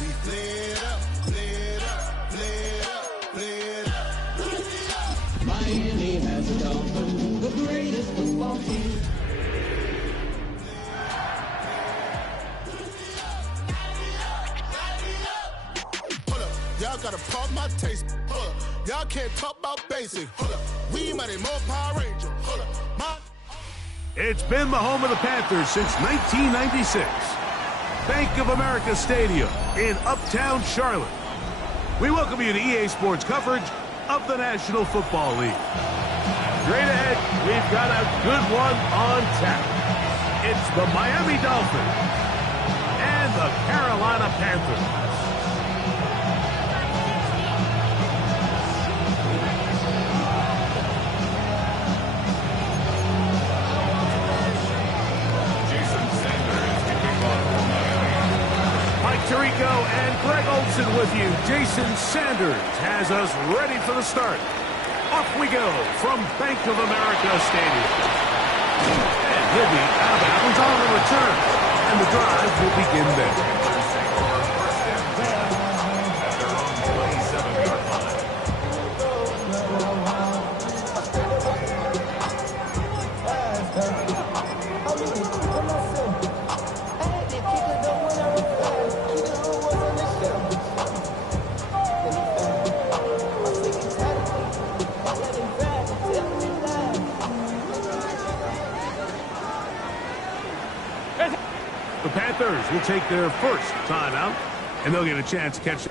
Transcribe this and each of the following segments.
We played up, played up, played up, played up. Miami has a Dolphins, the greatest football team. Hold up, y'all gotta pump my taste. Hold up, y'all can't talk about basic. Hold up, we mighty more Power Ranger. Hold up, my. It's been the home of the Panthers since 1996. Bank of America Stadium in Uptown Charlotte. We welcome you to EA Sports coverage of the National Football League. Straight ahead, we've got a good one on tap. It's the Miami Dolphins and the Carolina Panthers. Tirico and Greg Olson with you. Jason Sanders has us ready for the start. Off we go from Bank of America Stadium. And he'll be out of bounds on the return. And the drive will begin there. At their own 27-yard line. The Panthers will take their first timeout, and they'll get a chance to catch.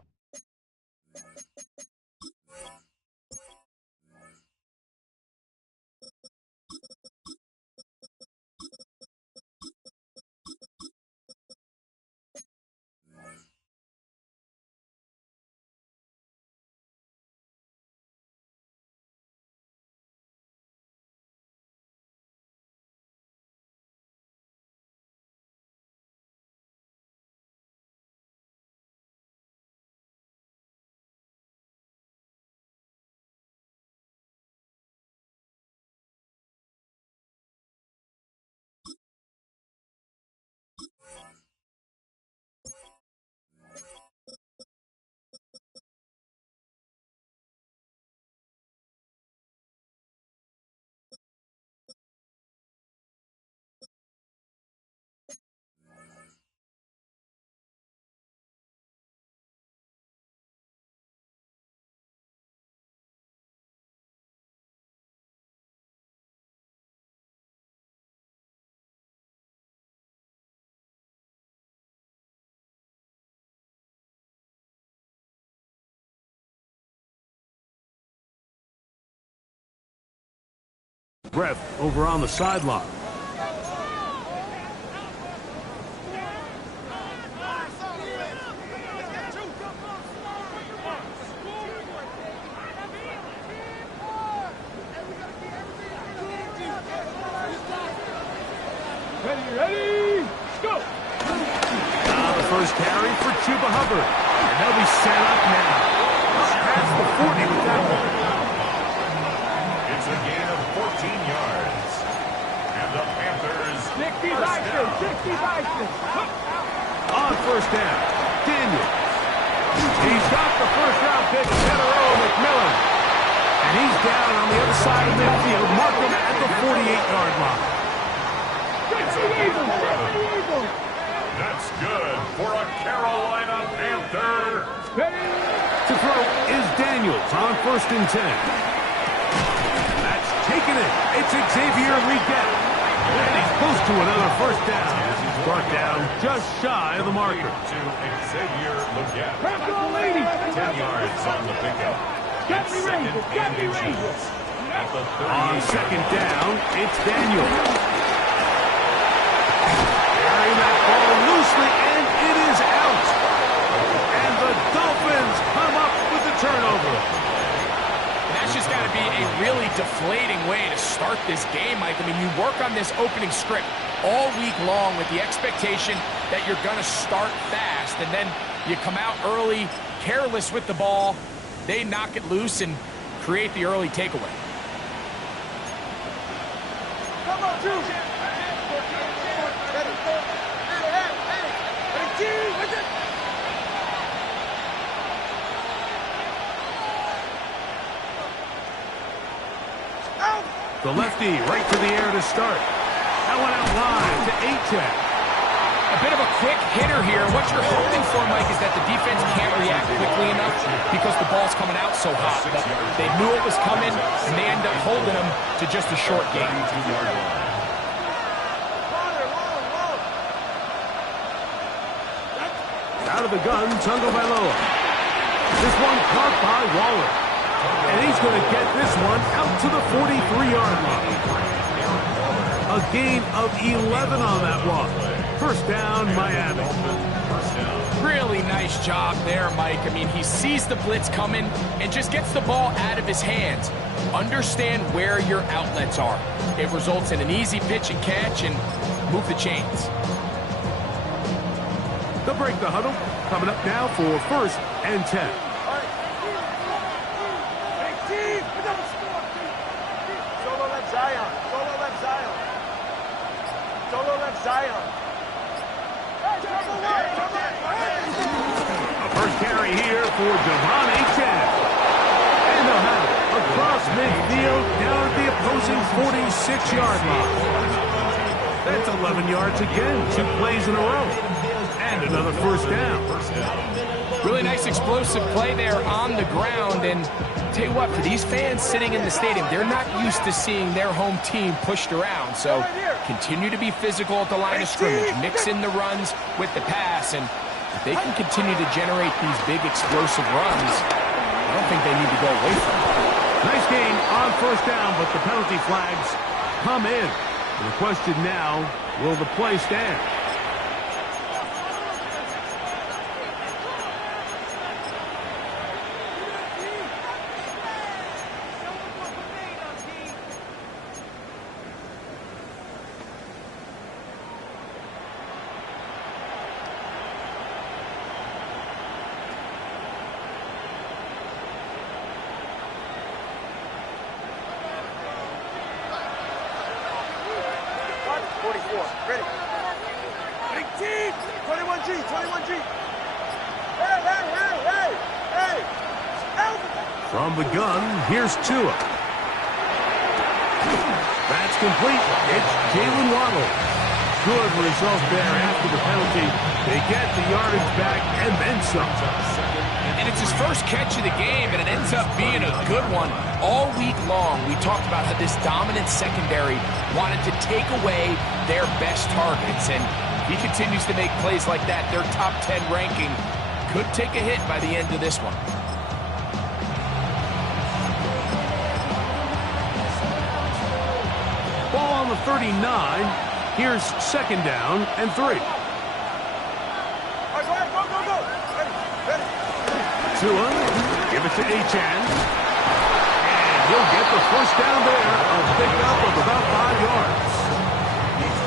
Breath over on the sideline. Ready, go! The first carry for Chuba Hubbard. And they'll be set up now. Past the 40 with that one. It's a gain of 14 yards. And the Panthers 60 on first down, Daniels. He's got the first-round pick, Tenero McMillan. And he's down on the other side of midfield. Mark him at the 48-yard line. That's good for a Carolina Panther. To throw is Daniels on 1st and 10. That's taken it. It's Xavier Leggett. And he's close to another first down. Brought down just shy of the marker. To Xavier Leggett. 10 yards on the pickup. It's second and inches. At the 38. On second down, it's Daniels. Carrying that ball loosely, and it is out. And the Dolphins come up with the turnover. And that's just got to be a really deflating way to start this game, Mike. I mean, you work on this opening script all week long with the expectation that you're going to start fast, and then you come out early, careless with the ball. They knock it loose and create the early takeaway. Come on, Drew. The lefty right to the air to start. That one out line to Achane. A bit of a quick hitter here. What you're hoping for, Mike, is that the defense can't react quickly enough because the ball's coming out so hot. But they knew it was coming, and they end up holding them to just a short game. Out of the gun, Tagovailoa. This one caught by Waller. And he's going to get this one out to the 43-yard line. A gain of 11 on that one. First down, Miami. Really nice job there, Mike. I mean, he sees the blitz coming and just gets the ball out of his hands. Understand where your outlets are. It results in an easy pitch and catch and move the chains. They'll break the huddle. Coming up now for first and 10. Solo left Zion. Solo left Zion. Solo left Zion. A first carry here for Devon Achane. And they'll have it across midfield down at the opposing 46-yard line. That's 11 yards again. 2 plays in a row. And another first down. Really nice explosive play there on the ground. And tell you what, for these fans sitting in the stadium, they're not used to seeing their home team pushed around. So continue to be physical at the line of scrimmage. Mix in the runs with the pass. And if they can continue to generate these big explosive runs, I don't think they need to go away from it. Nice gain on first down, but the penalty flags come in. And the question now, will the play stand? Ready. 18. 21G. 21G. Hey, hey, hey, hey, hey. From the gun, here's Tua. That's complete. It's Jalen Waddle. Good result there after the penalty. They get the yardage back and then some. And it's his first catch of the game, and it ends up being a good one. All week long, we talked about how this dominant secondary wanted to take away their best targets. And he continues to make plays like that. Their top 10 ranking could take a hit by the end of this one. Ball on the 39. Here's second down and 3. Tua, give it to Achane. And he'll get the first down there. A pickup of about 5 yards.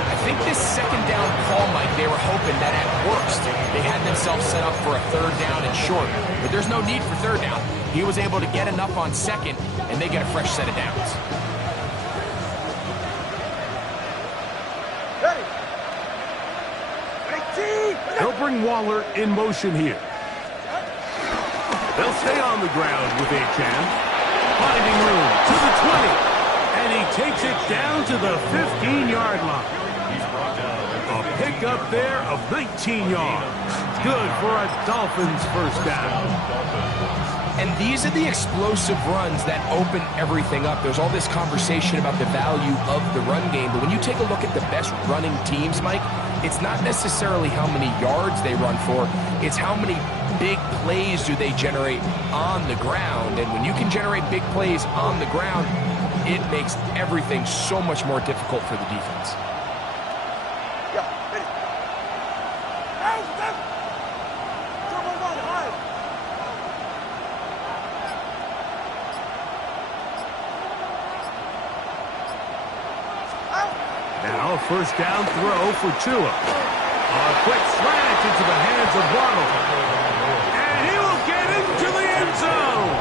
I think this second down call, Mike, they were hoping that at worst they had themselves set up for a third down and short. But there's no need for third down. He was able to get enough on second, and they get a fresh set of downs. Ready. They'll bring Waller in motion here. They'll stay on the ground with Achane. Finding room to the 20. And he takes it down to the 15-yard line. A pickup there of 19 yards. Good for a Dolphins first down. And these are the explosive runs that open everything up. There's all this conversation about the value of the run game, but when you take a look at the best running teams, Mike, it's not necessarily how many yards they run for, it's how many big plays do they generate on the ground. And when you can generate big plays on the ground, it makes everything so much more difficult for the defense. Now a first down throw for Tua. A quick slant into the hands of Waddle. And he will get into the end zone.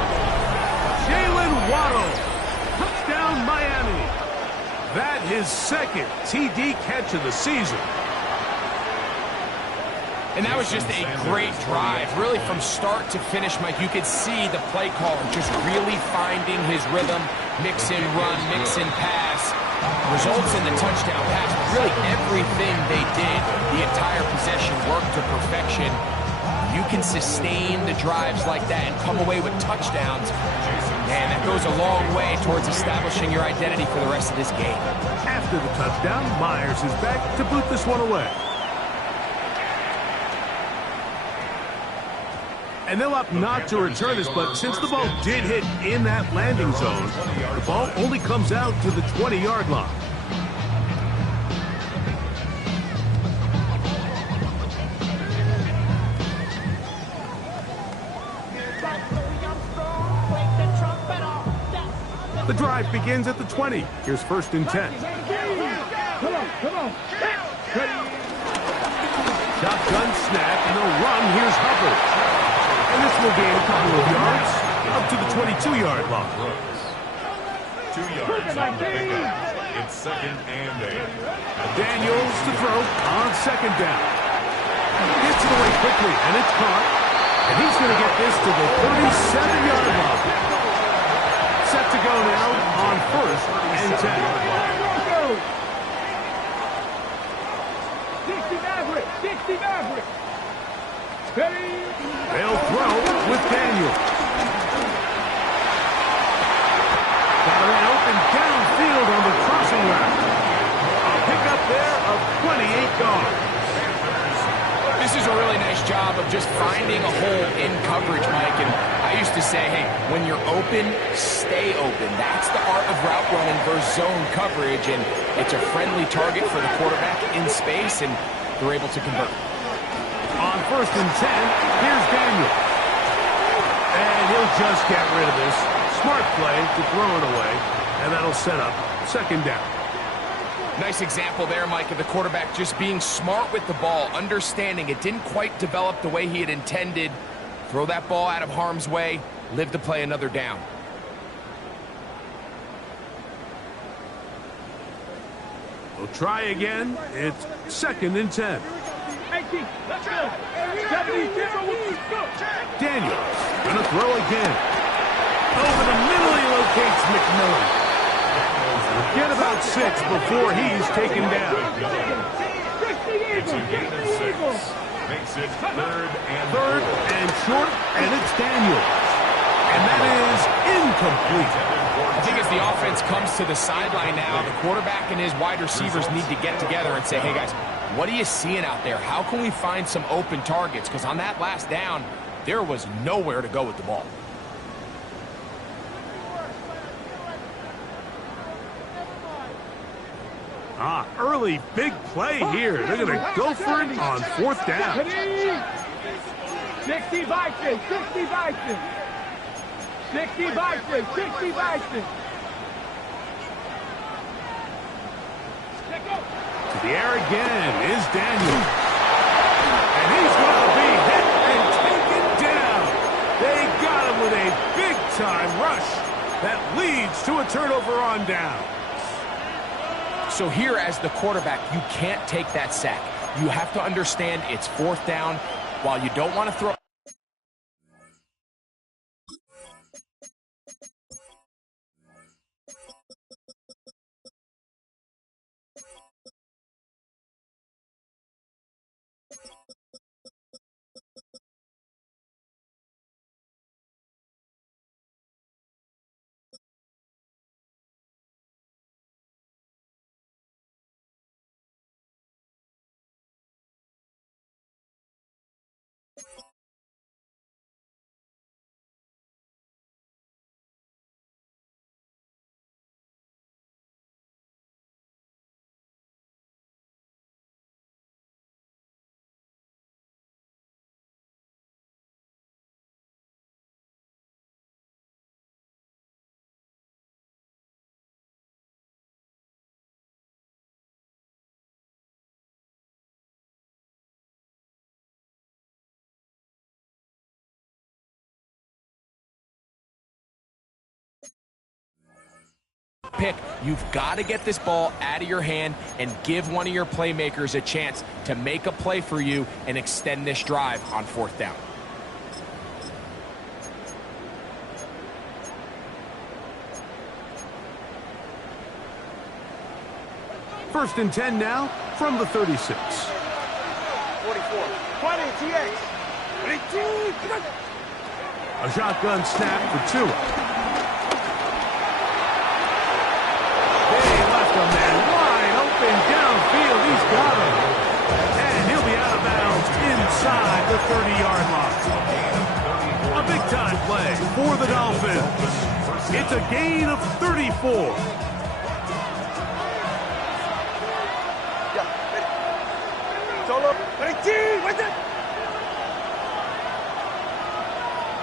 Jalen Waddle. Touchdown Miami. That his second TD catch of the season. And that was just a great drive. Really, from start to finish, Mike, you could see the play caller just really finding his rhythm, mix and run, mix and pass. Results in the touchdown pass. Really, everything they did, the entire possession worked to perfection. You can sustain the drives like that and come away with touchdowns. Man, that goes a long way towards establishing your identity for the rest of this game. After the touchdown, Myers is back to boot this one away. And they'll opt not to return this, but since the ball did hit in that landing zone, the ball only comes out to the 20-yard line. The drive begins at the 20. Here's 1st and 10. Come on. Shotgun snap, and they'll run. Here's Hubbard. And this will gain a couple of yards up to the 22-yard line. 2 yards on the pickup. It's 2nd and 8. Daniels to throw on 2nd down. Gets it away quickly, and it's caught. And he's going to get this to the 37-yard line. Set to go now on 1st and 10. 60 Maverick. They'll throw with Daniels. Got it open downfield on the crossing route. A pickup there of 28 yards. This is a really nice job of just finding a hole in coverage, Mike. And I used to say, hey, when you're open, stay open. That's the art of route running versus zone coverage. And it's a friendly target for the quarterback in space, and they're able to convert. On 1st and 10, here's Daniel. And he'll just get rid of this. Smart play to throw it away, and that'll set up 2nd down. Nice example there, Mike, of the quarterback just being smart with the ball, understanding it didn't quite develop the way he had intended. Throw that ball out of harm's way, live to play another down. We'll try again. It's 2nd and 10. Daniels gonna throw again. Over the middle, he locates McMillan. Get about 6 before he's taken down. It's a gain of 6. Makes it 3rd and short, and it's Daniels. And that is incomplete. I think as the offense comes to the sideline now, the quarterback and his wide receivers need to get together and say, hey guys, what are you seeing out there? How can we find some open targets? Because on that last down, there was nowhere to go with the ball. Early big play here. They're going to go for it on 4th down. 60 Vikings. To the air again is Daniel. And he's going to be hit and taken down. They got him with a big-time rush that leads to a turnover on down. So here as the quarterback, you can't take that sack. You have to understand it's 4th down. While you don't want to throw pick. You've got to get this ball out of your hand and give one of your playmakers a chance to make a play for you and extend this drive on 4th down. First and 10 now from the 36. 44. 20, TX. A shotgun snap for Tua. They left a man wide open downfield. He's got him. And he'll be out of bounds inside the 30-yard line. A big-time play for the Dolphins. It's a gain of 34. Solo. 18. With it.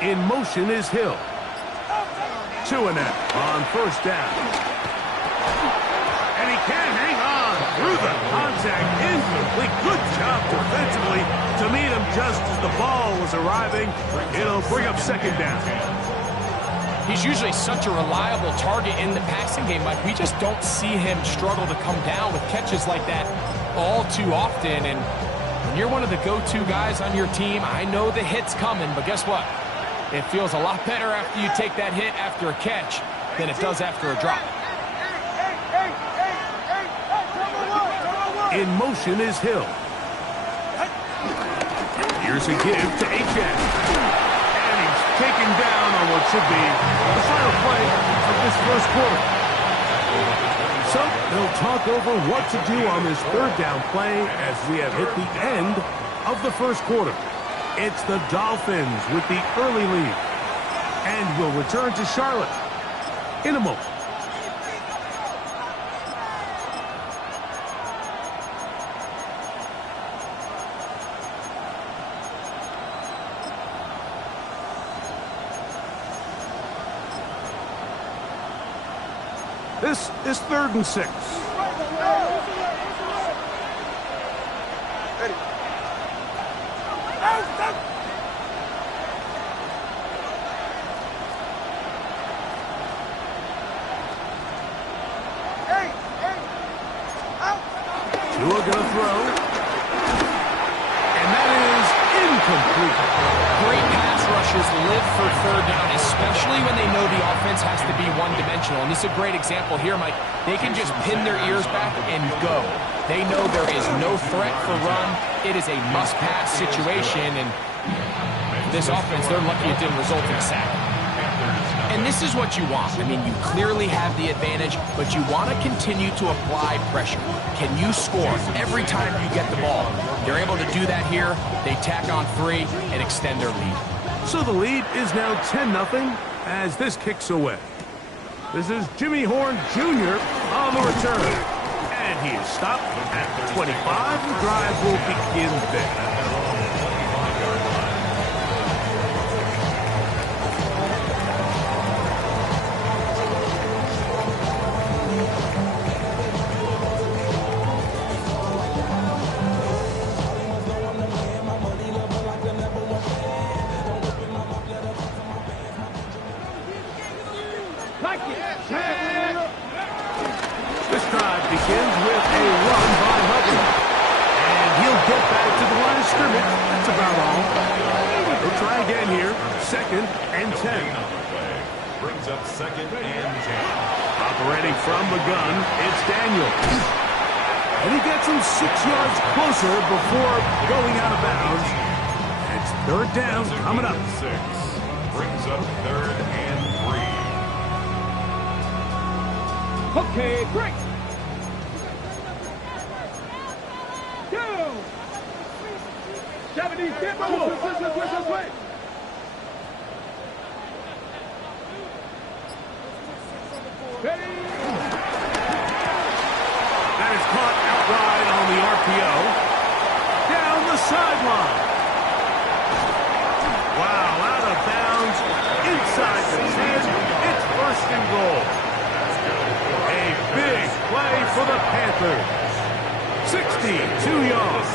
In motion is Hill. Tua now on 1st down. And he can hang on through the contact. Incomplete. Good job defensively to meet him just as the ball was arriving. It'll bring up 2nd down. He's usually such a reliable target in the passing game. Like, we just don't see him struggle to come down with catches like that all too often. And when you're one of the go-to guys on your team, I know the hit's coming, but guess what? It feels a lot better after you take that hit after a catch than it does after a drop. In motion is Hill. Here's a give to H.S. And he's taken down on what should be the final play of this 1st quarter. So they'll talk over what to do on this 3rd down play as we have hit the end of the 1st quarter. It's the Dolphins with the early lead. And will return to Charlotte in a moment. This is 3rd and 6. Tua gonna throw. And that is incomplete. Great pass rushers live for 3rd down, especially when they know the offense has to be one-dimensional. And this is a great example here, Mike. They can just pin their ears back and go. They know there is no threat for run. It is a must-pass situation, and this offense, they're lucky it didn't result in a sack. And this is what you want. I mean, you clearly have the advantage, but you want to continue to apply pressure. Can you score every time you get the ball? They're able to do that here. They tack on 3 and extend their lead. So the lead is now 10-0 as this kicks away. This is Jimmy Horn Jr. on the return. And he is stopped at the 25. The drive will begin there. This drive begins with a run by Hubbard. And he'll get back to the line of scrimmage. That's about all. They'll try again here. 2nd and 10. Brings up 2nd and 10. Operating from the gun, it's Daniels. And he gets him 6 yards closer before going out of bounds. It's 3rd down coming up. 6. Brings up 3rd and 3. Okay, great. 70, get move. This way. Ready? That is caught outright on the RPO. Down the sideline. Wow, out of bounds. Inside the 10. It's 1st and goal. A big play for the Panthers. 62 yards.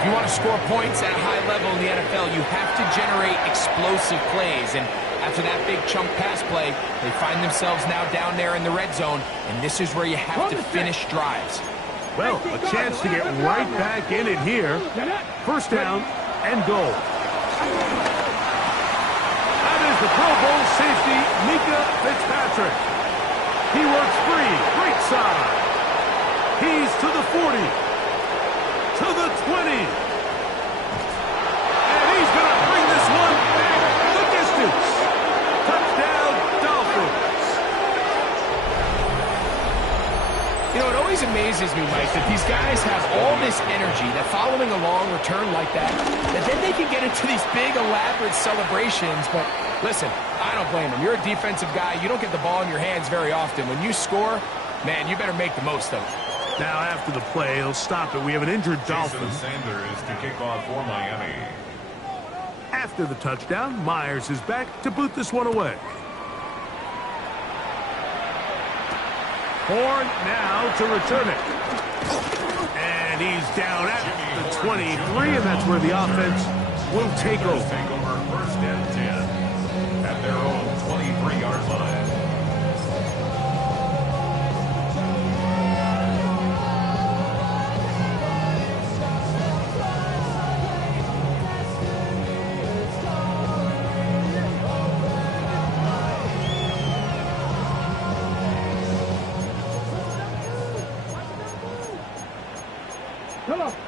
If you want to score points at a high level in the NFL, you have to generate explosive plays. And After that big chunk pass play, they find themselves now down there in the red zone, and this is where you have to finish drives. Well, a chance to get right back in it here. First down and goal. That is the Pro Bowl safety, Mika Fitzpatrick. He works free, right side. He's to the 40, to the 20. And he's going to bring this one back the distance. Touchdown, Dolphins. You know, it always amazes me, Mike, that these guys have all this energy, that following a long return like that then they can get into these big, elaborate celebrations. But listen, I don't blame them. You're a defensive guy. You don't get the ball in your hands very often. When you score, man, you better make the most of it. Now, after the play, he'll stop it. We have an injured Dolphin. Jason Sanders to kick off for Miami. After the touchdown, Myers is back to boot this one away. Horn now to return it. And he's down at the 23, and that's where the offense will take over. First and 10 at their own 23-yard line.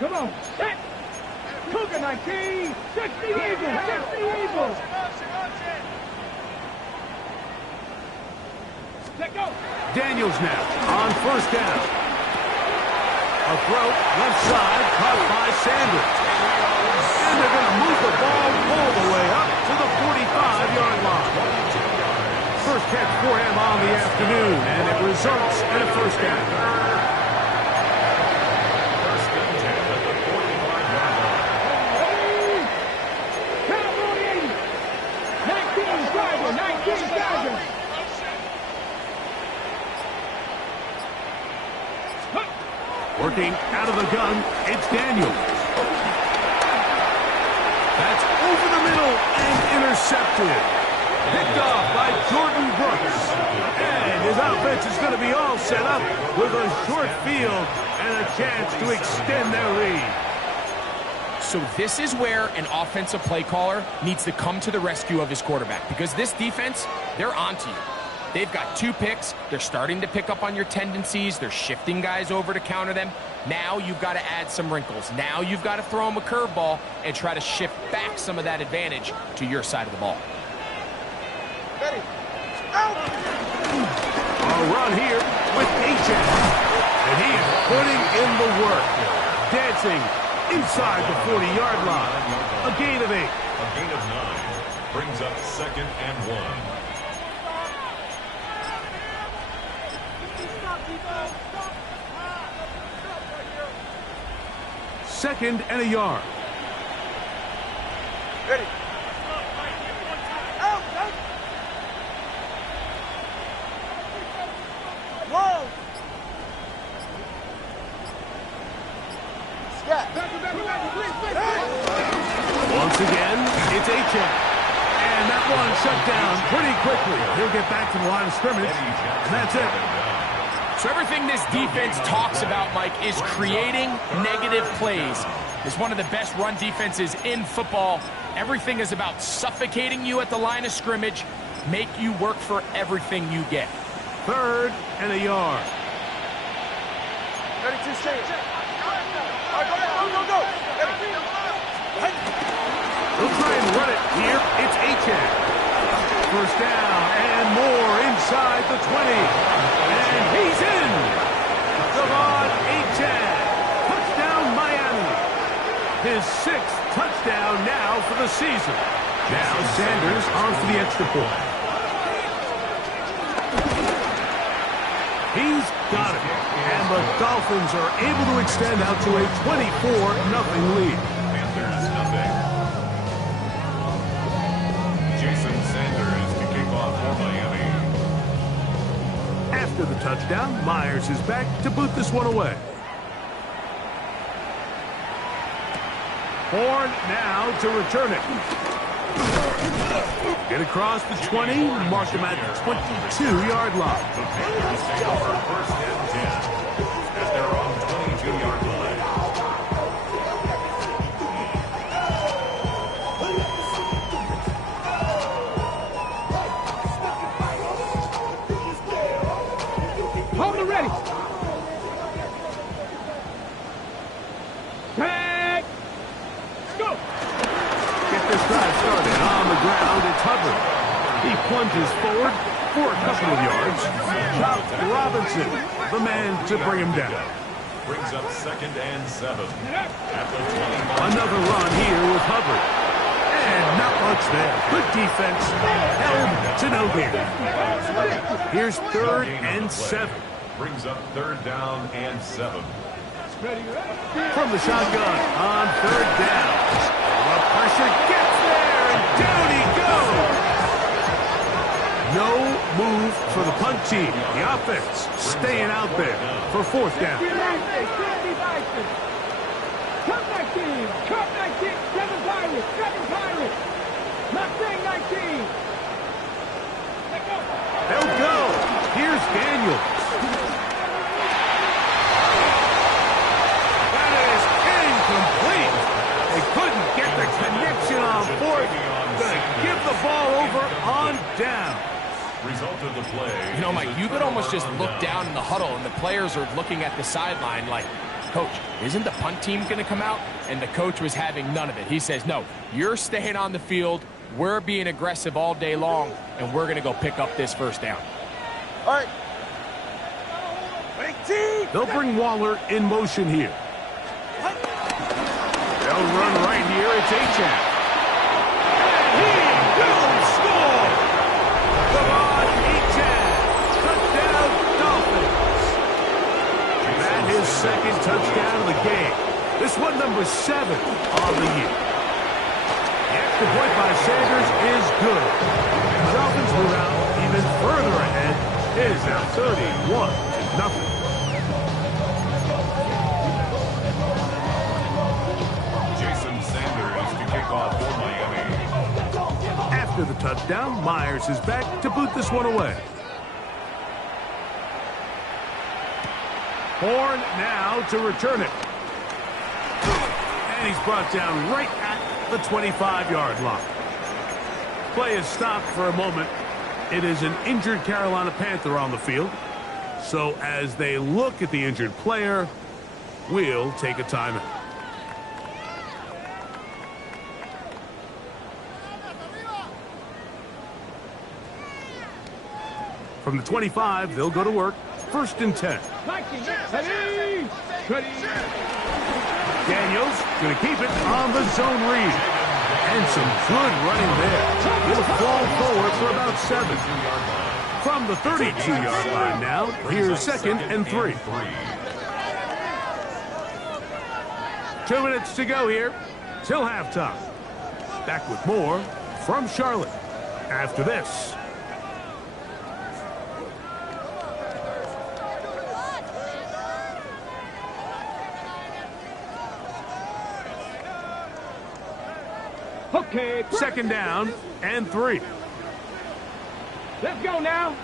Come on, set! Cougar 19, 60 Eagles, 60 Eagles! Let go! Daniels now on first down. A throw left side, caught by Sanders. And they're going to move the ball all the way up to the 45-yard line. First catch for him on the afternoon, and it results in a first down. Working out of the gun, it's Daniels. That's over the middle and intercepted. Picked off by Jordan Brooks. And his offense is going to be all set up with a short field and a chance to extend their lead. So this is where an offensive play caller needs to come to the rescue of his quarterback, because this defense, they're onto you. They've got 2 picks. They're starting to pick up on your tendencies. They're shifting guys over to counter them. Now you've got to add some wrinkles. Now you've got to throw them a curveball and try to shift back some of that advantage to your side of the ball. Ready. Out! A run here with H.M. And he is putting in the work. Dancing inside the 40-yard line. A gain of 8. A gain of 9 brings up 2nd and 1. Second and a yard. Ready. Out! Whoa! Scat. Once again, it's H.M. And that one shut down pretty quickly. He'll get back to the line of scrimmage, and that's it. So everything this defense talks about, Mike, is creating negative plays. It's one of the best run defenses in football. Everything is about suffocating you at the line of scrimmage, make you work for everything you get. Third and a yard. Ready to stay. All right, go. Ready. They'll try and run it here. It's H.M. First down and more inside the 20. And he's in. Devon H.M. Touchdown Miami. His 6th touchdown now for the season. Now Sanders on for the extra point. He's got it. And the Dolphins are able to extend out to a 24-0 lead. Panthers nothing. Jason Sanders to kick off for Miami. After the touchdown, Myers is back to boot this one away. Horn now to return it. Get across the 20, mark him at the 22-yard line. The Panthers take over first and 10 at their own 22-yard line. Hold it ready. Tag. Go. Get this drive started on the ground. It's Hubbard. He plunges forward for a couple of yards. Chop Robinson, the man to bring him down. Brings up second and 7 at the 21. Another run here with Hubbard. And not much there. Good defense. Held to no gain. Here's third and 7. Brings up third down and 7. From the shotgun on third down. The pressure gets there, and down he goes. No move for the punt team. The offense staying out there for fourth down. Cut 19. Cut 19. 7 Pirates. 7 Pirates. Mustang 19. They'll go. Here's Daniels. That is incomplete. They couldn't get the connection on fourth. Gonna give the ball over on down. Result of the play. You know, Mike, you could almost just look down in the huddle, and the players are looking at the sideline like, Coach, isn't the punt team going to come out? And the coach was having none of it. He says, no, you're staying on the field. We're being aggressive all day long, and we're going to go pick up this first down. All right. 18. They'll bring Waller in motion here. They'll run right here. It's Achane. And he will score! Come on, Achane. Touchdown, Dolphins. That is second touchdown of the game. This one number 7 on the year. The extra point by Sanders is good. And the Dolphins move out even further ahead. It is now 31-0. Off for Miami. After the touchdown, Myers is back to boot this one away. Horn now to return it. And he's brought down right at the 25-yard line. Play is stopped for a moment. It is an injured Carolina Panther on the field. So as they look at the injured player, we'll take a timeout. From the 25, they'll go to work. First and 10. Daniels going to keep it on the zone read. And some good running there. He'll fall forward for about 7. From the 32-yard line now, here's second and 3. 2 minutes to go here till halftime. Back with more from Charlotte after this. Okay. Second down and 3. Let's go now.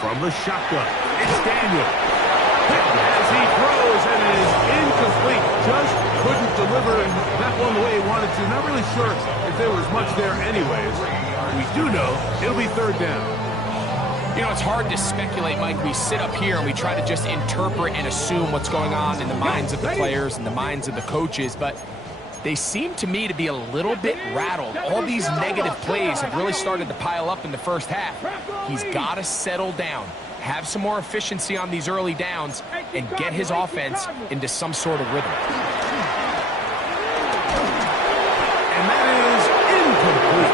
From the shotgun, it's Daniel. As he throws, and it is incomplete. Just couldn't deliver that one the way he wanted to. Not really sure if there was much there anyways. We do know it'll be third down. You know, it's hard to speculate, Mike. We sit up here and we try to just interpret and assume what's going on in the minds of the players and the minds of the coaches, but they seem to me to be a little bit rattled. All these negative plays have really started to pile up in the first half. He's got to settle down, have some more efficiency on these early downs, and get his offense into some sort of rhythm. And that is incomplete.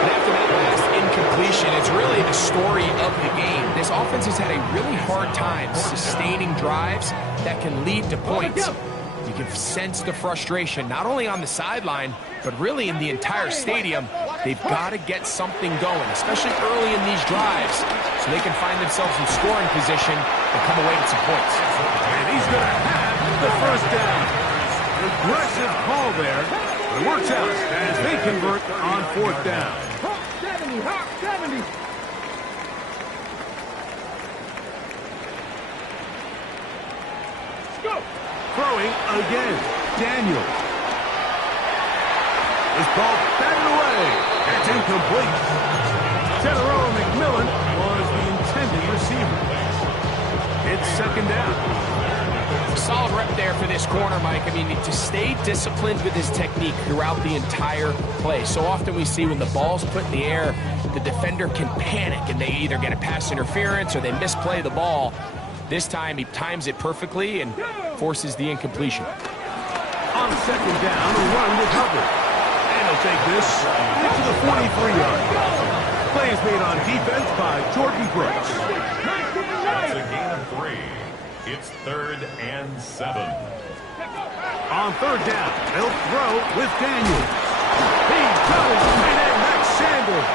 And after that last incompletion, it's really the story of the game. This offense has had a really hard time sustaining drives that can lead to points. You can sense the frustration, not only on the sideline, but really in the entire stadium. They've got to get something going, especially early in these drives, so they can find themselves in scoring position and come away with some points. And he's going to have the first down. Aggressive call there. But it works out as they convert on 4th down. Hawk 70, Hawk 70. Go. Throwing again. Daniel. This ball batted away. It's incomplete. General McMillan was the intended receiver. It's 2nd down. Solid rep there for this corner, Mike. I mean, to stay disciplined with his technique throughout the entire play. So often we see when the ball's put in the air, the defender can panic and they either get a pass interference or they misplay the ball. This time he times it perfectly and forces the incompletion. On 2nd down, a run with Hubbard. And he'll take this into the 43-yard. Play is made on defense by Jordan Brooks. That's a gain of 3. It's 3rd and 7. On 3rd down, they'll throw with Daniels. He goes tight end Max Sanders.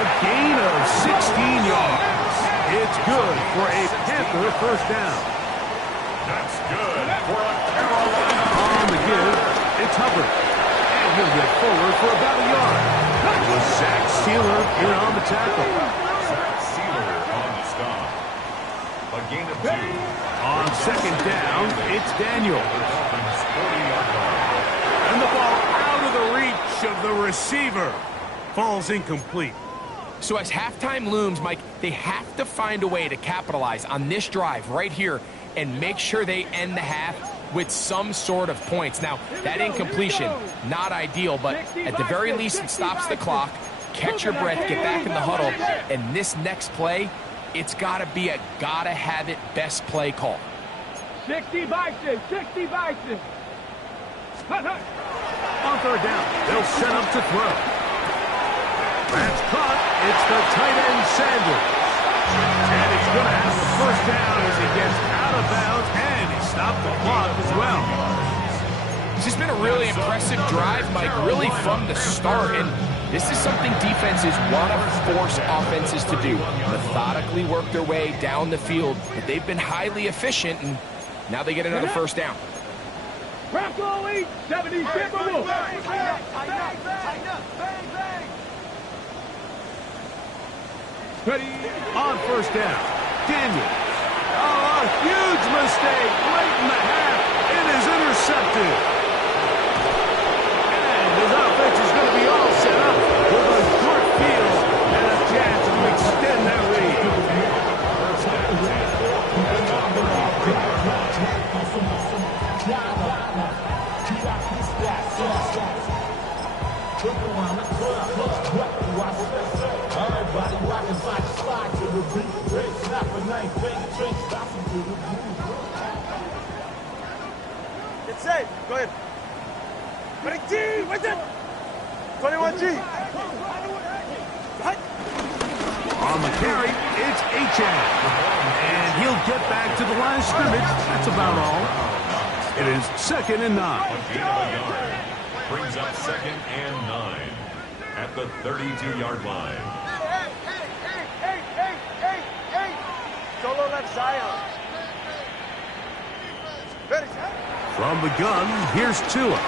A gain of 16 yards. It's good for a Panther 1st down. That's good for a Carolina. On the give, it's Hubbard. And he'll get forward for about a yard. It was Zach Sealer in on the tackle. Zach Sealer on the stop. A gain of 2. On 2nd down, it's Daniel. Dolphins 40-yard line. And the ball out of the reach of the receiver. Falls incomplete. So as halftime looms, Mike, they have to find a way to capitalize on this drive right here and make sure they end the half with some sort of points. Now, that incompletion, not ideal, but at the very least, it stops the clock. Catch your breath, get back in the huddle, and this next play, it's got to be a gotta-have-it best play call. 60 Bison, 60 Bison. On 3rd down, they'll set up to throw. That's caught. It's the tight end Sanders. And he's going to have the 1st down as he gets out of bounds, and he stopped the clock as well. It's just been a really impressive drive, Mike, really from the start. And this is something defenses want to force offenses to do. Methodically work their way down the field. But they've been highly efficient, and now they get another 1st down. Bronco Elite, 70 Timberwolves. Ready on 1st down. Daniel. Oh, a huge mistake late in the half. It is intercepted. And his offense is going to be all set up with a short field and a chance to extend that lead. Get safe. Go ahead. Ready, G. What's it? 21G. On the carry, it's Achane. And he'll get back to the line of scrimmage. That's about all. It is 2nd and 9. A gain of a yard. Brings up 2nd and 9 at the 32-yard line. Hey. Solo left Zion. Ready, From the gun, here's Tua.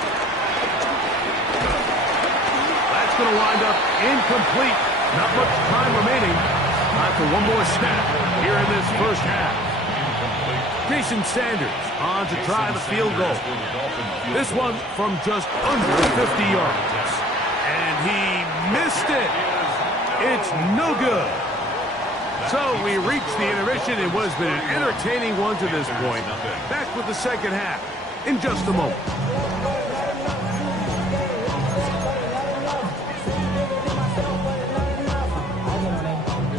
That's going to wind up incomplete. Not much time remaining. Time for one more snap here in this 1st half. Jason Sanders on to try the field goal. This one from just under 50 yards. And he missed it. It's no good. So we reached the intermission in what has been an entertaining one to this point. Back with the 2nd half in just a moment.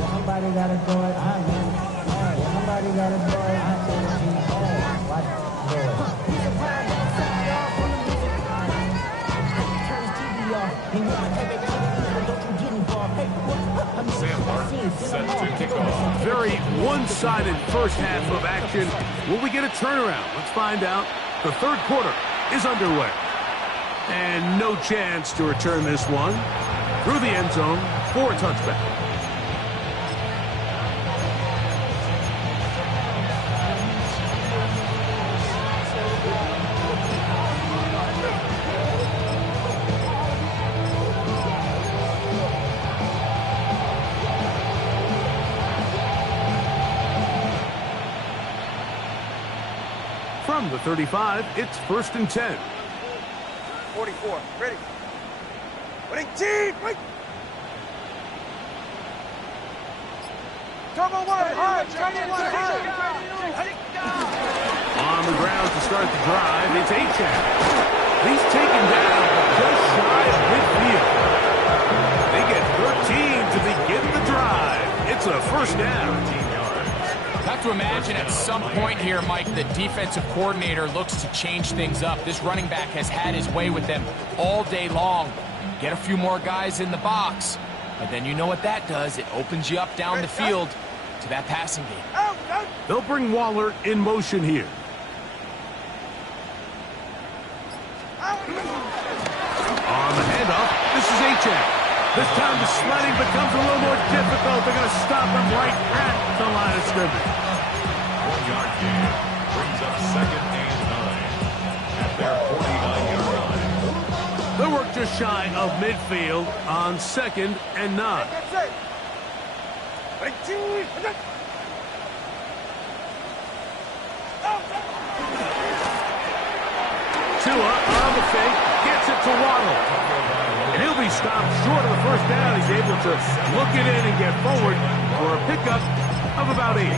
Somebody gotta do it. Somebody gotta do it. Watch Sam Martin set to kick off. Very one-sided 1st half of action. Will we get a turnaround? Let's find out. The 3rd quarter is underway. And no chance to return this one through the end zone for a touchback. From the 35, it's 1st and 10. 44. Ready. Winning team. Wait. Turbo one. Hard. Turbo one. Hard. On the ground to start the drive, it's Achane. He's taken down just shy of midfield. They get 13 to begin the drive. It's a 1st down. Have to imagine at some point here, Mike, the defensive coordinator looks to change things up. This running back has had his way with them all day long. Get a few more guys in the box, but then you know what that does. It opens you up down the field to that passing game. They'll bring Waller in motion here. On the handoff, this is Achane. This time the sledding becomes a little more difficult. They're going to stop him right at the line of scrimmage. 1-yard gain brings up 2nd and 9 at their 49-yard line. They'll work just shy of midfield on 2nd and 9. Tua on the fake, gets it to Waddle. And he'll be stopped short of the 1st down. He's able to look it in and get forward for a pickup of about 8.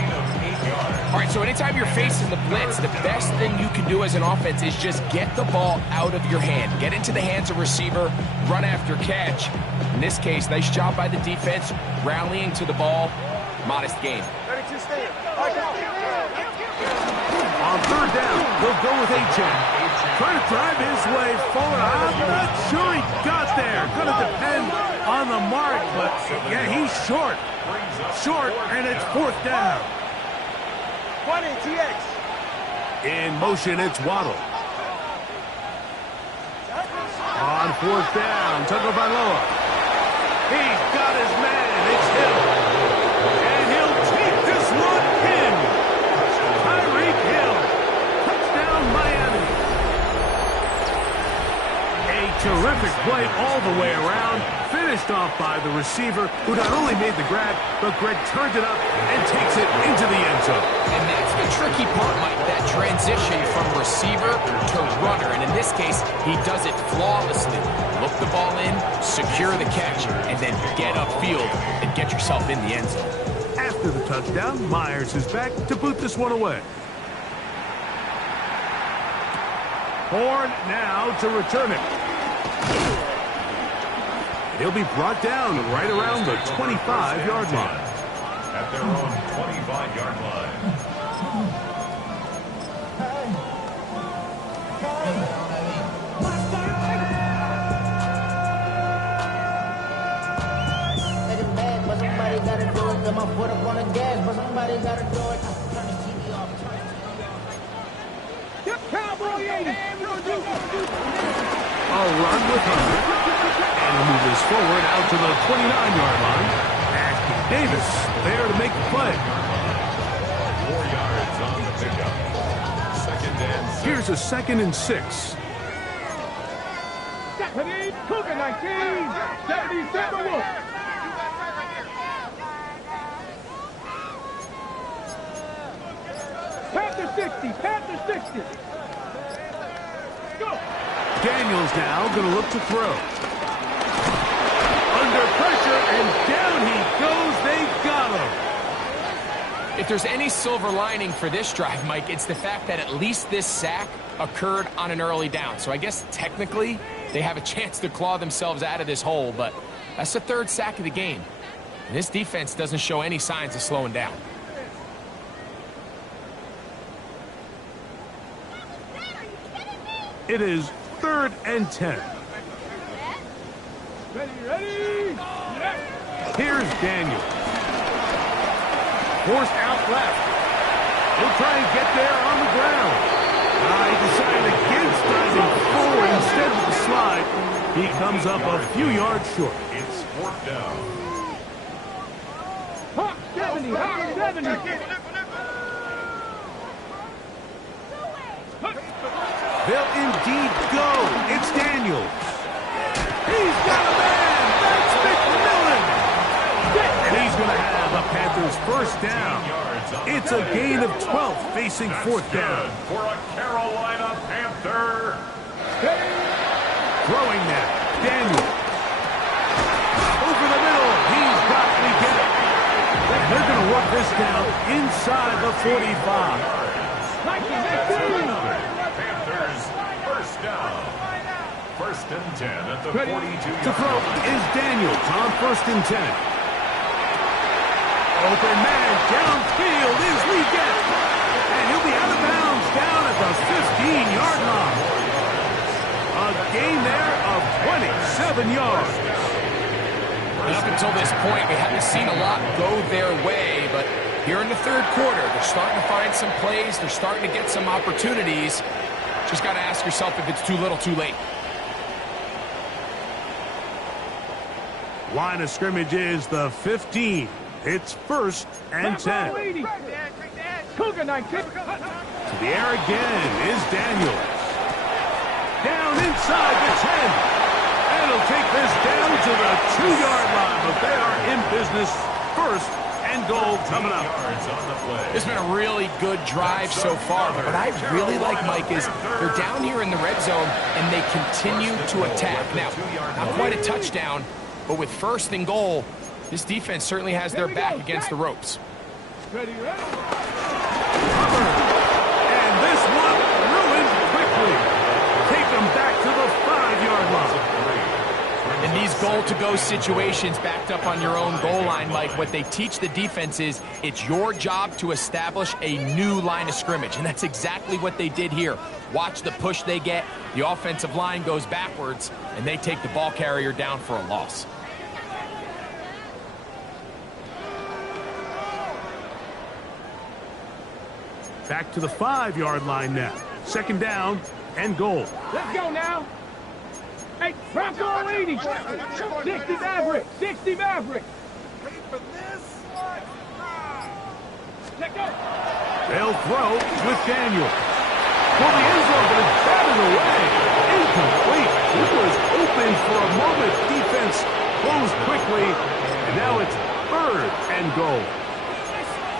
All right, so anytime you're facing the blitz, the best thing you can do as an offense is just get the ball out of your hand. Get into the hands of receiver, run after catch. In this case, nice job by the defense, rallying to the ball. Modest gain. 32 stand. On 3rd down, they'll go with Achane. Trying to drive his way forward. I'm not sure he got there. Going to depend on the mark, but yeah, he's short. Short, and it's 4th down. 20, TX. In motion, it's Waddle. On 4th down, Tagovailoa. He's got his man. It's Hill. And he'll take this one in. Tyreek Hill. Touchdown, Miami. A terrific play all the way around. Finished off by the receiver, who not only made the grab, but Greg turned it up and takes it into the end zone. And that's the tricky part, Mike, that transition from receiver to runner. And in this case, he does it flawlessly. Look the ball in, secure the catch, and then get upfield and get yourself in the end zone. After the touchdown, Myers is back to boot this one away. Horn now to return it. He'll be brought down right around the 25-yard line. At their own 25-yard line. Make it bad, but somebody gotta do it. Got my foot up on the gas, but somebody gotta do it. Turn the TV off. Yep, Cowboy 80. A run with Hubbard. And he'll move this forward out to the 29-yard line. Ashton Davis there to make the play. 4 yards on the pickup. 2nd and 6. Here's a 2nd and 6. Stephanie Cougar 19. 77 Wolf. Panther 60. Panther 60. Go. Daniels now going to look to throw. Under pressure, and down he goes. They got him. If there's any silver lining for this drive, Mike, it's the fact that at least this sack occurred on an early down. So I guess technically they have a chance to claw themselves out of this hole, but that's the 3rd sack of the game. And this defense doesn't show any signs of slowing down. It is 3rd and 10. Ready? Yes. Here's Daniel. Forced out left. He'll try and get there on the ground. He decided against diving forward instead of the slide. He comes up a few yards short. It's 4th down. Hawk 70. Hawk 70. They'll indeed go. It's Daniels. He's got a man. That's McMillan. And he's going to have a Panther Panthers first down. It's a gain of 12 facing fourth down. For a Carolina Panther. Throwing now, Daniel. Over the middle, he's got Miguel. They're going to work this down inside the 45. Panthers first down. First and 10 at the 42. To throw is Daniels on first and 10. Open man downfield is Miguel. And he'll be out of bounds down at the 15-yard line. A gain there of 27 yards. And up until this point, we haven't seen a lot go their way, but here in the third quarter, they're starting to find some plays. They're starting to get some opportunities. Just got to ask yourself if it's too little, too late. Line of scrimmage is the 15. It's first and 10. Cougar 19. To the air again is Daniels. Down inside the 10. And he'll take this down to the 2-yard line, but they are in business. First and goal coming up. It's been a really good drive so far, but what I really like, Mike, is they're down here in the red zone, and they continue to attack. Now, not quite a touchdown, but with first and goal, this defense certainly has their back against the ropes. Ready, ready. And this one ruined quickly. Take them back to the 5-yard line. In these goal-to-go situations backed up on your own goal line, Mike, what they teach the defense is it's your job to establish a new line of scrimmage, and that's exactly what they did here. Watch the push they get. The offensive line goes backwards, and they take the ball carrier down for a loss. Back to the 5-yard line now. Second down and goal. Let's go now. Hey, Bronco 80. 60 Maverick. 60 Maverick. Let go. They'll throw with Daniel. For the end zone, but it's batted away. Incomplete. It was open for a moment. Defense closed quickly. And now it's third and goal.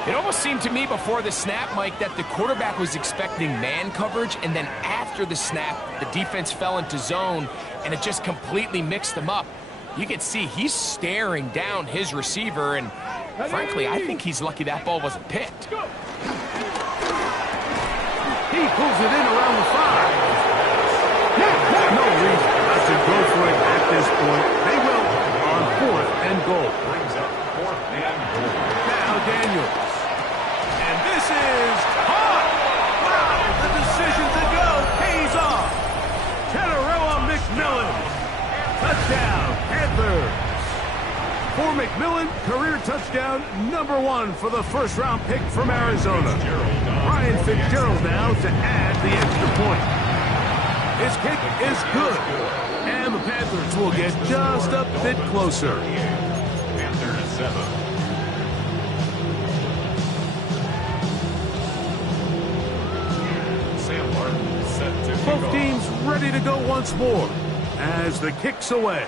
It almost seemed to me before the snap, Mike, that the quarterback was expecting man coverage, and then after the snap, the defense fell into zone, and it just completely mixed them up. You can see he's staring down his receiver, and frankly, I think he's lucky that ball wasn't picked. He pulls it in around the 5. No reason not to go for it at this point. They will on fourth and goal. Now Daniels. And this is caught. Wow, the decision to go pays off. Teteroa McMillan. Touchdown, Panthers. For McMillan, career touchdown number 1 for the first-round pick from Arizona. Ryan Fitzgerald now to add the extra point. His kick is good, and the Panthers will get just a bit closer. Panthers 7. Both teams ready to go once more as the kick's away.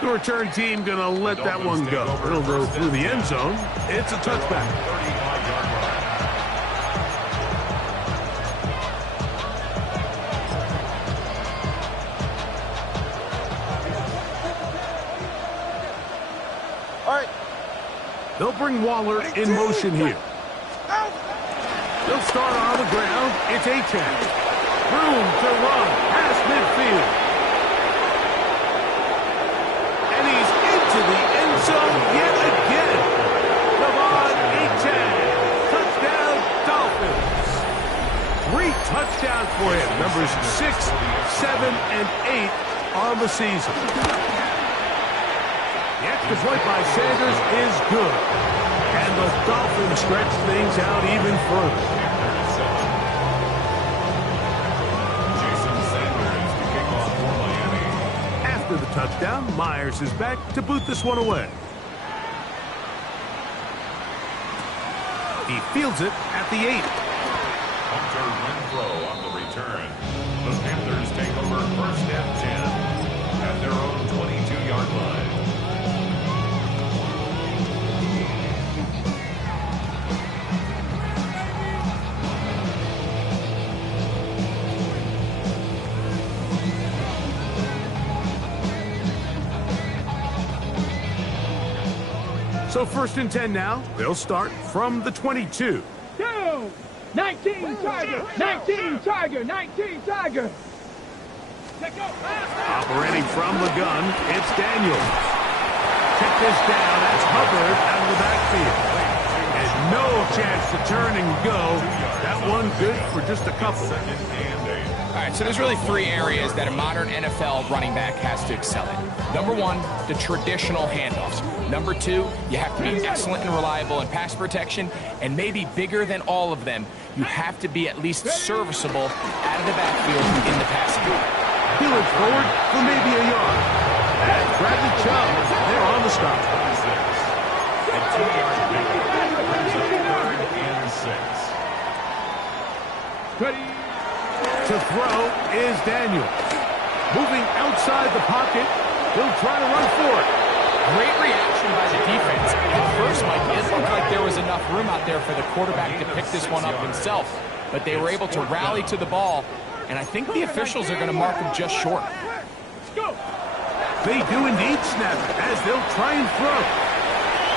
The return team going to let that one go. It'll go through the end zone. It's a touchback. All right. They'll bring Waller in motion here. They'll start on the ground. It's A-10. Room to run past midfield. And he's into the end zone yet again. Devon A-10. Touchdown, Dolphins. 3 touchdowns for him. Numbers 6, 7, and 8 on the season. The extra point by Sanders is good. And the Dolphins stretch things out even further. After the touchdown, Myers is back to boot this one away. He fields it at the 8. Hunter Renfrow on the return. The Panthers take over first and 10 at their own 22-yard line. So 1st and 10 now. They'll start from the 22. 19 Tiger, 19 Tiger, 19 Tiger. Operating from the gun, it's Daniels. Check this down. That's Hubbard out of the backfield. And no chance to turn and go. That one good for just a couple. All right, so there's really 3 areas that a modern NFL running back has to excel in. Number 1, the traditional handoffs. Number 2, you have to be excellent and reliable in pass protection. And maybe bigger than all of them, you have to be at least serviceable out of the backfield in the passing game. He'll forward for maybe a yard. And Bradley Chubb, they're on the stop. A 2-yard pickup brings up 3rd and 6. Ready. To throw is Daniels. Moving outside the pocket, he'll try to run for it. Great reaction by the defense. At first, Mike, it looked like there was enough room out there for the quarterback to pick this one up himself. But they were able to rally to the ball, and I think the officials are going to mark him just short. They do indeed snap it as they'll try and throw.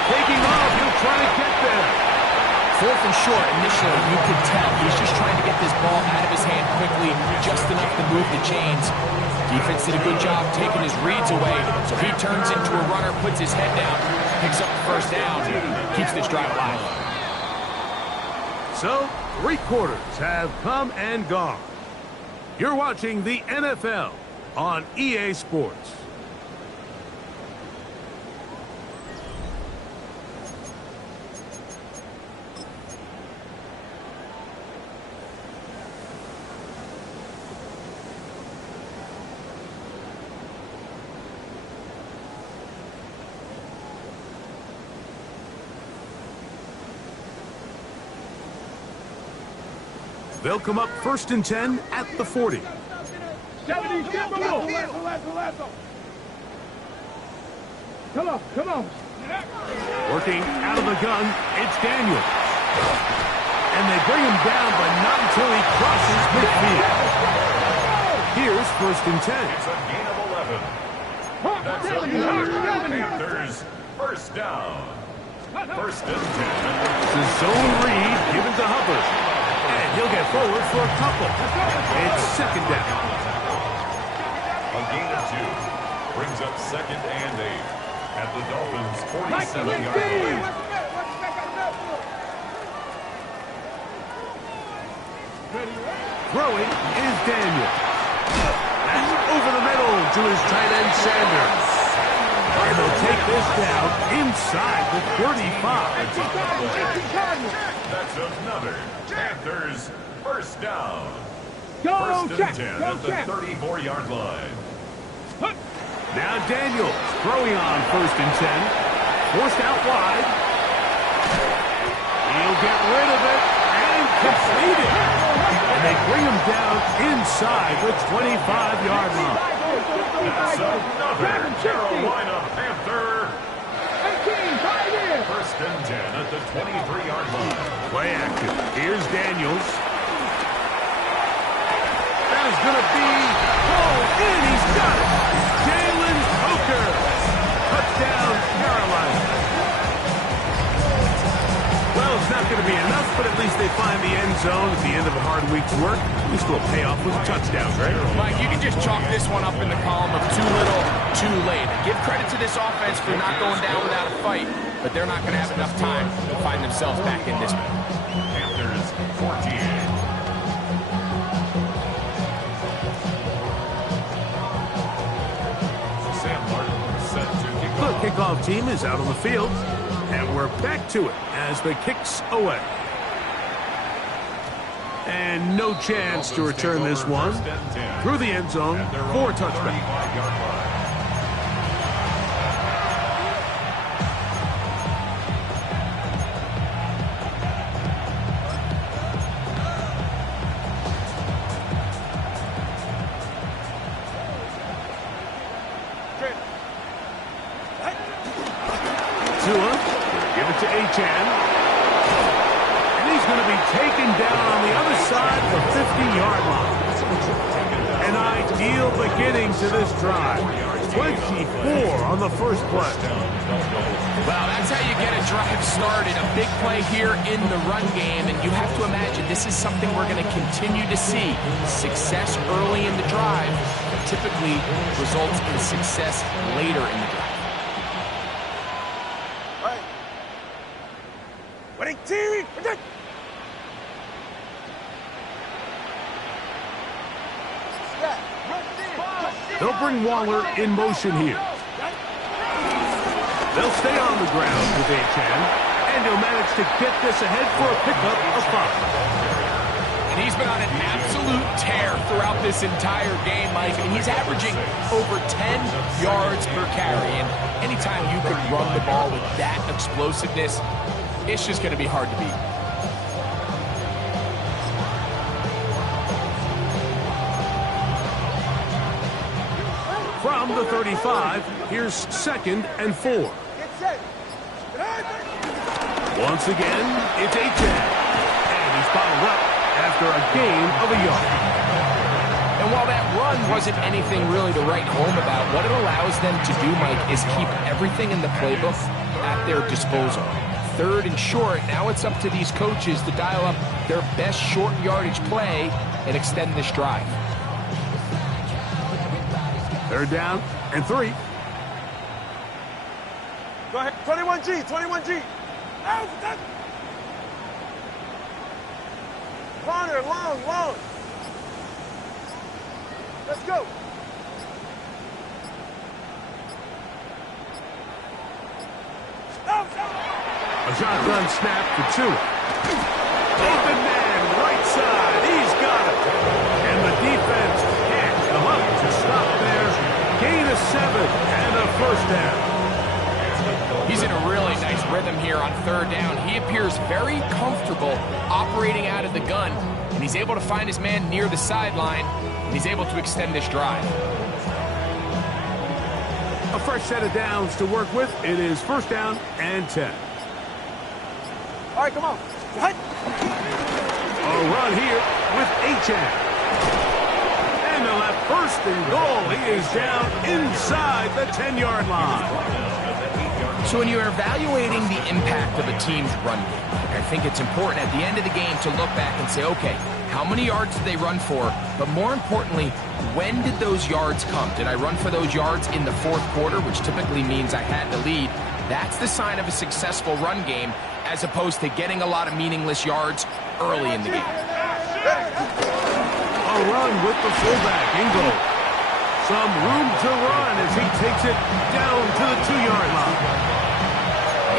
Taking off, he'll try to get there. 4th and short, initially, you could tell he's just trying to get this ball out of his hand quickly, just enough to move the chains. Defense did a good job taking his reads away, so he turns into a runner, puts his head down, picks up the 1st down, keeps this drive alive. So, 3 quarters have come and gone. You're watching the NFL on EA Sports. They'll come up 1st and 10 at the 40. 70, come on. Working out of the gun, it's Daniels. And they bring him down, but not until he crosses midfield. Here's 1st and 10. It's a gain of 11. That's another Panthers 1st down. 1st and 10. The zone read given to Hubbard. And he'll get forward for a couple. It's 2nd down. A gain of 2 brings up 2nd and 8 at the Dolphins' 47-yard line. Throwing is Daniel. And over the middle to his tight end Sanders. And they'll take this down inside the 35. That's another Panthers 1st down. Go 1st check, and 10 go at the check. 34-yard line. Now Daniels throwing on 1st and 10. Forced out wide. He'll get rid of it and complete it. And they bring him down inside the 25-yard line. That's another Carolina Panther. 1st and 10 at the 23-yard line. Play action. Here's Daniels. That is going to be pulled in. He's got it. Jalen Hooker. Touchdown, Carolina. Well, it's not going to be enough, but at least they find the end zone at the end of a hard week's work. At least we'll pay off with a touchdown, right? Mike, you can just chalk this one up in the column of too little, too late. Give credit to this offense for not going down without a fight, but they're not going to have enough time to find themselves back in this one. Panthers 48. Sam Martin set to kick The off. kickoff team is out on the field, and we're back to it as the kick's away. And no chance to return this one through the end zone for a touchback. Tua, give it to Achan. And he's going to be taken down on the other side of the 50-yard line. An ideal beginning to this drive. 24 on the first play. Well, that's how you get a drive started. A big play here in the run game, and you have to imagine this is something we're going to continue to see. Success early in the drive typically results in success later in the drive. All right. Winning team! Protect! They'll bring Waller in motion here. They'll stay on the ground with Achan, and he'll manage to get this ahead for a pickup of 5. And he's been on an absolute tear throughout this entire game, Mike. And he's averaging over 10 yards per carry. And anytime you can run the ball with that explosiveness, it's just going to be hard to beat. From the 35, here's 2nd and 4. Once again, it's Achan. And he's bottled up after a gain of a yard. And while that run wasn't anything really to write home about, what it allows them to do, Mike, is keep everything in the playbook at their disposal. 3rd and short, now it's up to these coaches to dial up their best short yardage play and extend this drive. 3rd down and 3. Go ahead. 21G, 21G. Out! Corner, long. Let's go. A shotgun snap for 2. Open man, right side. He's got it. And the defense can't come up to stop there. Gain of 7 and a 1st down. He's in a really nice rhythm here on 3rd down. He appears very comfortable operating out of the gun, and he's able to find his man near the sideline, and he's able to extend this drive. A fresh set of downs to work with. It is 1st down and 10. All right, come on. Hut. A run here with Achan. And they'll have 1st and goal. He is down inside the 10-yard line. So when you're evaluating the impact of a team's run game, I think it's important at the end of the game to look back and say, okay, how many yards did they run for? But more importantly, when did those yards come? Did I run for those yards in the 4th quarter, which typically means I had the lead? That's the sign of a successful run game, as opposed to getting a lot of meaningless yards early in the game. A run with the fullback in goal. Some room to run as he takes it down to the 2-yard line.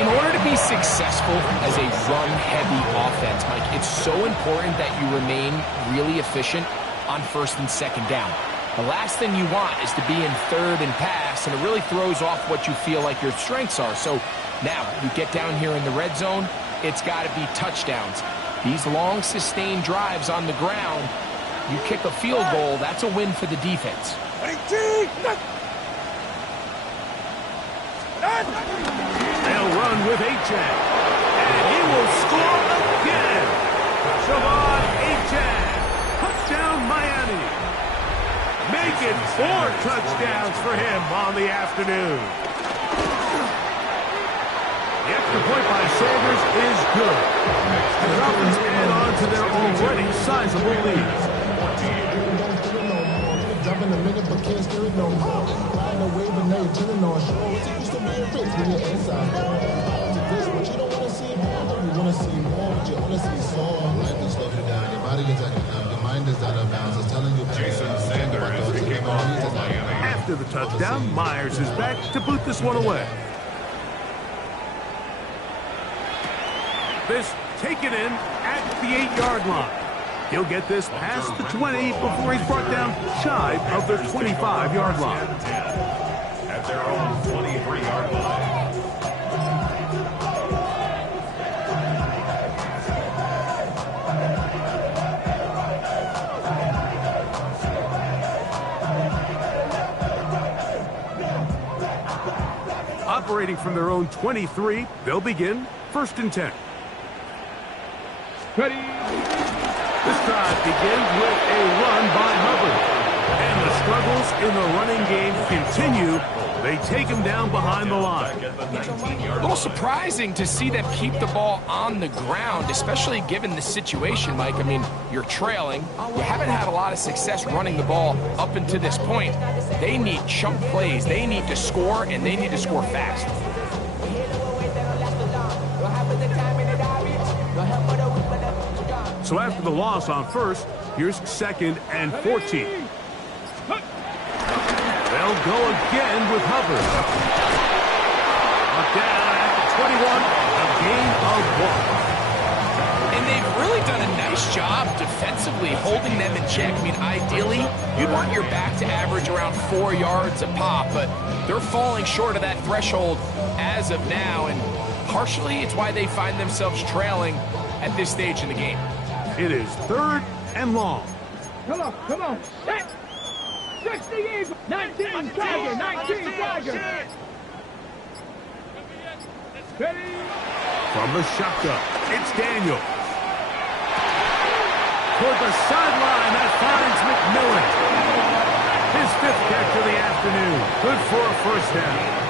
In order to be successful as a run-heavy offense, Mike, it's so important that you remain really efficient on 1st and 2nd down. The last thing you want is to be in 3rd and pass, and it really throws off what you feel like your strengths are. So now you get down here in the red zone, it's got to be touchdowns. These long, sustained drives on the ground, you kick a field goal, that's a win for the defense. They'll run with Achan, and he will score again. Shavon Achan, touchdown Miami. Make it 4 touchdowns for him on the afternoon. The extra point by Sanders is good. And the Dolphins add on to their already sizable lead. Jumping a minute, but can't steer it no more. Riding a wave and now you're turning on shore. It's used to be a fix when you're inside. This, but you don't want to see more. You want to see more, but you want to see more. Life is slowing you down. Your body is acting up. Your mind is out of bounds. It's telling you. Jason Sanders kicking off for Miami. After the touchdown, Myers is back to boot this one away. This taken in at the 8-yard line. He'll get this past the 20 before he's brought down shy of the 25-yard line. At their own 23-yard line. Operating from their own 23, they'll begin 1st and 10. Ready. This drive begins with a run by Hubbard. And the struggles in the running game continue, they take him down behind the line. A little surprising to see them keep the ball on the ground, especially given the situation, Mike. I mean, you're trailing. You haven't had a lot of success running the ball up until this point. They need chunk plays. They need to score, and they need to score fast. So after the loss on first, here's 2nd and 14. They'll go again with Hubbard. Down at the 21, a gain of 1. And they've really done a nice job defensively holding them in check. I mean, ideally, you'd want your back to average around 4 yards a pop, but they're falling short of that threshold as of now, and partially it's why they find themselves trailing at this stage in the game. It is 3rd and long. Come on. Set. 60 Eagle. 19 Tiger. 19 Tiger. Ready. From the shotgun, it's Daniel. Toward the sideline, that finds McMillan. His 5th catch of the afternoon. Good for a first down.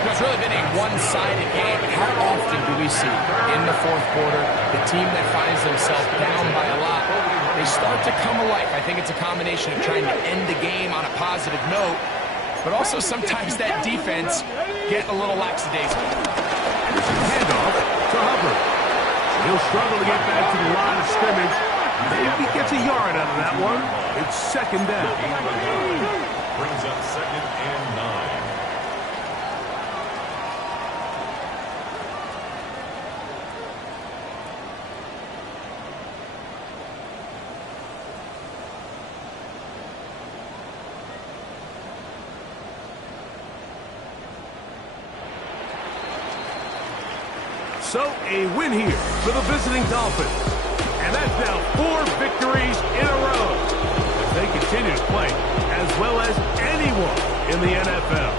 It's really been a one-sided game. How often do we see in the 4th quarter the team that finds themselves down by a lot, they start to come alive? I think it's a combination of trying to end the game on a positive note, but also sometimes that defense get a little lackadaisical. Handoff to Hubbard. He'll struggle to get back to the line of scrimmage. Maybe he gets a yard out of that one. It's 2nd down. Brings up 2nd and 9. So a win here for the visiting Dolphins. And that's now 4 victories in a row as they continue to play as well as anyone in the NFL.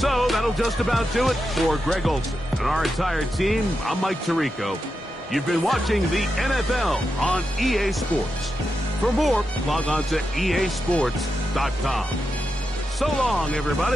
So that'll just about do it for Greg Olsen and our entire team. I'm Mike Tirico. You've been watching the NFL on EA Sports. For more, log on to easports.com. So long, everybody.